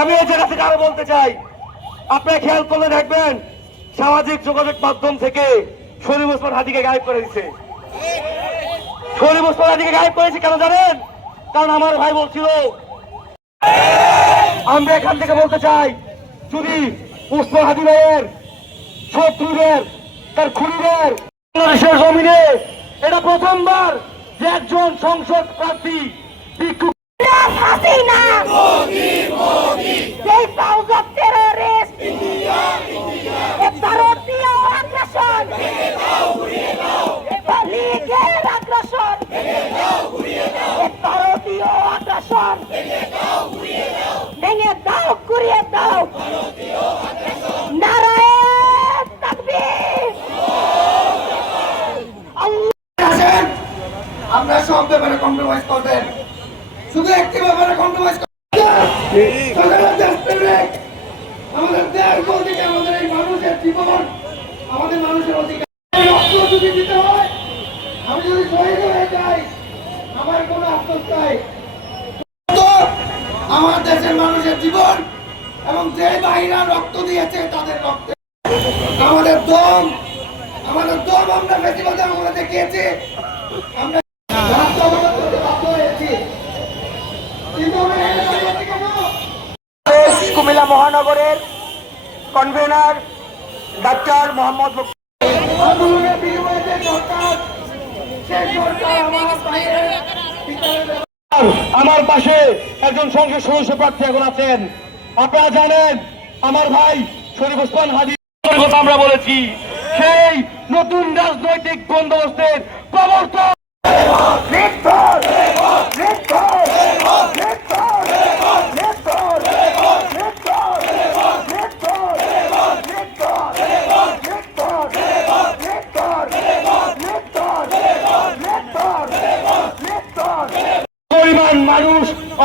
আমি এই জায়গা থেকে আরও বলতে চাই। আপনারা খেয়াল করলে দেখবেন, সামাজিক যোগাযোগ মাধ্যম থেকে শরীফ ওসমান হাদিকে গায়েব করে দিছে। শরীফ ওসমান হাদিকে গায়েব করেছে কেন জানেন? কারণ আমার ভাই বলছিল, আমরা এখান থেকে বলতে চাই, যদি উসমান হাদি শত্রুদের, তার খুনিদের, বাংলাদেশের জমিনে প্রথমবার যে একজন সংসদ প্রার্থী ভিক্ষুক! They found the terrorists! A parodia aggression! A legal aggression! সব ব্যাপারে কম্প্রোমাইজ করবেন। শুধু একটি ব্যাপারে কম্প্রোমাইজ আমার দেশের মানুষের জীবন এবং যে বাহিরা রক্ত দিয়েছে তাদের রক্তে। আমাদের দম আমাদের দম আমরা বেশিরভাগ আমরা দেখিয়েছি। আমরা মহানগরের কনভেনার ডাক্তার মোহাম্মদ আন্দোলনের বিনিময়ে যে সরকার সেই সরকার আমার পাশে একজন সংসদ সদস্য প্রার্থী এখন আছেন। আপনারা জানেন আমার ভাই শরীফ ওসমান হাদি কথা আমরা বলেছি। সেই নতুন রাজনৈতিক বন্দোবস্তের প্রবর্তন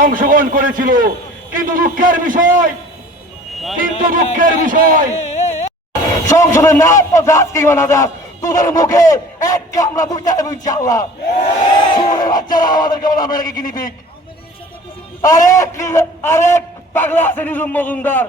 অংশগ্রহণ করেছিল। কিন্তু দুঃখের বিষয়, কিন্তু দুঃখের বিষয়। সংসদে না তো যাস কিংবা না যাস তোদের মুখে এক কামলা দুইটা এবং চাল্লা শুনে বাচ্চারা আমাদেরকে বলে আমরা নাকি কিনি পিক আরেক আরেক পাগলা আছে নিজুম মজুমদার।